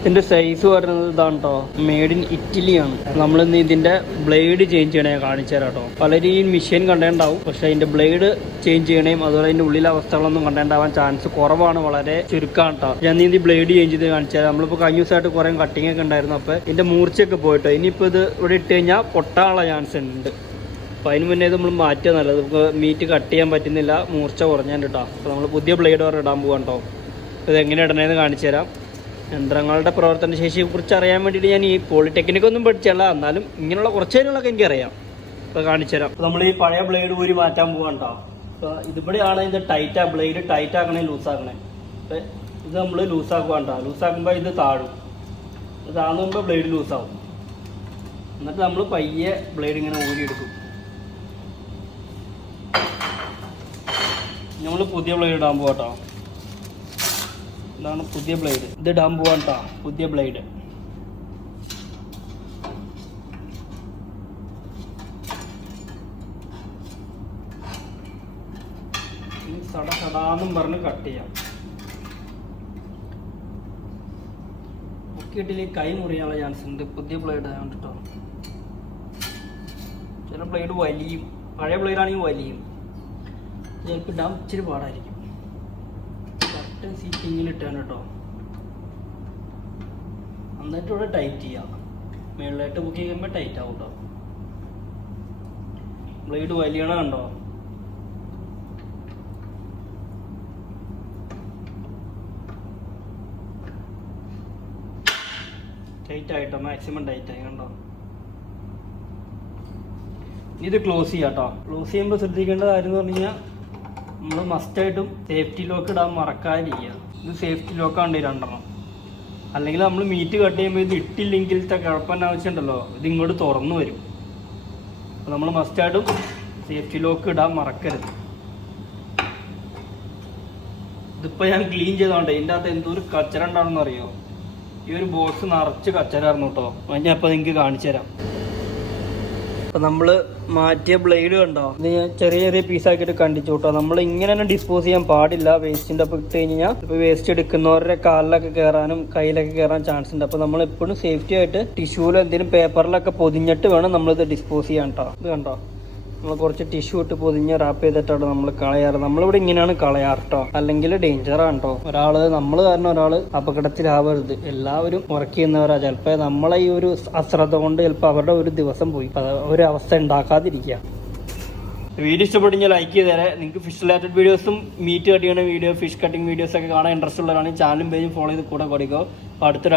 ഇതിന്റെ സൈസ് പറയുന്നത് ഇതാണ് കേട്ടോ മെയ്ഡ് ഇൻ നമ്മൾ നമ്മളിന്ന് ഇതിന്റെ ബ്ലേഡ് ചേഞ്ച് ചെയ്യണേ കാണിച്ചു തരാം കേട്ടോ പലരും മെഷീൻ കണ്ടേണ്ടാവും. പക്ഷെ അതിന്റെ ബ്ലേഡ് ചേഞ്ച് ചെയ്യണേയും അതുപോലെ അതിന്റെ ഉള്ളിലെ അവസ്ഥകളൊന്നും കണ്ടേണ്ടാവാൻ ചാൻസ് കുറവാണ്. വളരെ ചുരുക്കമാണ് കേട്ടോ ഞാൻ ഇത് ബ്ലേഡ് ചേഞ്ച് ചെയ്ത് കാണിച്ചു തരാം. നമ്മളിപ്പോൾ കഴിഞ്ഞ ദിവസമായിട്ട് കുറേ കട്ടിങ് ഒക്കെ ഉണ്ടായിരുന്നു. അപ്പോൾ ഇതിന്റെ മൂർച്ചയൊക്കെ പോയിട്ടോ. ഇനിയിപ്പോൾ ഇത് ഇവിടെ ഇട്ട് കഴിഞ്ഞാൽ പൊട്ടാനുള്ള ചാൻസ് ഉണ്ട്. അപ്പോൾ അതിന് മുന്നേ നമ്മൾ മാറ്റുക നല്ലത്. നമുക്ക് മീറ്റ് കട്ട് ചെയ്യാൻ പറ്റുന്നില്ല. മൂർച്ച കുറഞ്ഞാൽ കേട്ടോ അപ്പോൾ നമ്മൾ പുതിയ ബ്ലേഡ് വരെ ഇടാൻ പോകാം കേട്ടോ ഇത് എങ്ങനെ ഇടണേന്ന് കാണിച്ചു തരാം. യന്ത്രങ്ങളുടെ പ്രവർത്തന ശേഷിയെ കുറിച്ച് അറിയാൻ വേണ്ടിയിട്ട് ഞാൻ ഈ പോളിടെക്നിക് ഒന്നും പഠിച്ചല്ല എന്നാലും ഇങ്ങനെയുള്ള കുറച്ച് കാര്യങ്ങളൊക്കെ എനിക്കറിയാം. ഇപ്പോൾ കാണിച്ചു തരാം. നമ്മൾ ഈ പഴയ ബ്ലേഡ് ഊരി മാറ്റാൻ പോകണ്ടോ അപ്പോൾ ഇതിവിടെയാണ് ഇത് ടൈറ്റ് ബ്ലേഡ് ടൈറ്റ് ആക്കണേ ലൂസ് ആക്കണേ. അപ്പോൾ ഇത് നമ്മൾ ലൂസ് ലൂസാക്കുമ്പോൾ ഇത് താഴും. ഇത് താഴ്ന്നുമ്പോൾ ബ്ലേഡ് ലൂസ് ആവും. എന്നിട്ട് നമ്മൾ പയ്യെ ബ്ലേഡ് ഇങ്ങനെ ഊരിയെടുക്കും. നമ്മൾ പുതിയ ബ്ലേഡ് ഇടാൻ പോവാട്ടോ ഇതാണ് പുതിയ ബ്ലേഡ്. ഇത് ഇടാൻ പോവാൻ കേട്ടോ പുതിയ ബ്ലേഡ്. സട സടാന്നും പറഞ്ഞ് കട്ട് ചെയ്യാം. ഒക്കെ കൈ മുറിയാനുള്ള ചാൻസ് ഉണ്ട്. പുതിയ ബ്ലേഡ് ആയതുകൊണ്ട് കേട്ടോ ചില ബ്ലേഡ് വലിയും. പഴയ ബ്ലേഡാണെങ്കിൽ വലിയും. ചിലപ്പോൾ ഇടാൻ ഇച്ചിരി പാടായിരിക്കും. കറക്റ്റ് സീറ്റിങ്ങിൽ ഇട്ടാണ് കേട്ടോ. എന്നിട്ട് ഇവിടെ ടൈറ്റ് ചെയ്യാം. മുകളിലായിട്ട് ബുക്ക് ചെയ്യുമ്പോൾ ടൈറ്റ് ആവും കേട്ടോ ബ്ലേഡ് വലിയണ കണ്ടോ? ടൈറ്റ് ആയിട്ടോ? മാക്സിമം ടൈറ്റ് ആയി കണ്ടോ? ഇത് ക്ലോസ് ചെയ്യാം കേട്ടോ ക്ലോസ് ചെയ്യുമ്പോൾ ശ്രദ്ധിക്കേണ്ട കാര്യം എന്ന് പറഞ്ഞു കഴിഞ്ഞാൽ നമ്മൾ മസ്റ്റായിട്ടും സേഫ്റ്റി ലോക്ക് ഇടാൻ മറക്കാതിരിക്കുക ഇത് സേഫ്റ്റി ലോക്കാണ്ട് രണ്ടെണ്ണം. അല്ലെങ്കിൽ നമ്മൾ മീറ്റ് കട്ട് ചെയ്യുമ്പോൾ ഇത് ഇട്ടില്ലെങ്കിലത്തെ കുഴപ്പം ആവശ്യമുണ്ടല്ലോ ഇത് ഇങ്ങോട്ട് തുറന്നു വരും. അപ്പോൾ നമ്മൾ മസ്റ്റായിട്ടും സേഫ്റ്റി ലോക്ക് ഇടാൻ മറക്കരുത്. ഇതിപ്പോൾ ഞാൻ ക്ലീൻ ചെയ്തോണ്ടേ ഇതിന്റെ അകത്ത് എന്തോരു കച്ചറ ഉണ്ടാണെന്ന് അറിയോ ഈ ഒരു ബോക്സ് നിറച്ച് കച്ചരായിരുന്നു കേട്ടോ അത് ഞാൻ അപ്പോൾ നിങ്ങൾക്ക് കാണിച്ചു തരാം അപ്പൊ നമ്മൾ മാറ്റിയ ബ്ലേഡ് കണ്ടോ? ഇത് ഞാൻ ചെറിയ ചെറിയ പീസ് ആക്കിയിട്ട് കണ്ടിച്ചു കേട്ടോ. നമ്മൾ ഇങ്ങനെ തന്നെ ഡിസ്പോസ് ചെയ്യാൻ പാടില്ല. വേസ്റ്റിന്റെ ഒപ്പം ഇട്ട് കഴിഞ്ഞാൽ ഇപ്പൊ വേസ്റ്റ് എടുക്കുന്നവരുടെ കാലിലൊക്കെ കയറാനും കയ്യിലൊക്കെ കയറാൻ ചാൻസ് ഉണ്ട്. അപ്പൊ നമ്മൾ എപ്പോഴും സേഫ്റ്റി ആയിട്ട് ടിഷ്യൂലോ എന്തെങ്കിലും പേപ്പറിലൊക്കെ പൊതിഞ്ഞിട്ട് വേണം നമ്മളിത് ഡിസ്പോസ് ചെയ്യാൻ കേട്ടോ ഇത് കണ്ടോ? നമ്മൾ കുറച്ച് ടിഷ്യൂ ഇട്ട് പൊതിഞ്ഞ് റാപ്പ് ചെയ്തിട്ടാണ് നമ്മൾ കളയാറ്. നമ്മളിവിടെ ഇങ്ങനെയാണ് കളയാറ് കേട്ടോ അല്ലെങ്കിൽ ഡേഞ്ചറാണ് കേട്ടോ ഒരാൾ നമ്മൾ കാരണം ഒരാൾ അപകടത്തിലാവരുത് എല്ലാവരും വർക്ക് ചെയ്യുന്നവരാ. ചിലപ്പോൾ നമ്മളെ ഈ ഒരു അശ്രദ്ധ കൊണ്ട് ചിലപ്പോൾ അവരുടെ ഒരു ദിവസം പോയി. ഒരു അവസ്ഥ ഉണ്ടാക്കാതിരിക്കുക. വീഡിയോ ഇഷ്ടപ്പെട്ടെങ്കിൽ ലൈക്ക് ചെയ്തേരെ നിങ്ങൾക്ക് ഫിഷ് റിലേറ്റഡ് വീഡിയോസും മീറ്റ് കട്ടിങ്ങുന്ന വീഡിയോ ഫിഷ് കട്ടിങ് വീഡിയോസ് ഒക്കെ കാണാൻ ഇൻട്രസ്റ്റ് ഉള്ളവരാണെങ്കിൽ ചാനലും പേജും ഫോളോ ചെയ്ത് കൂടെ കൊടുക്കുക അടുത്തൊരു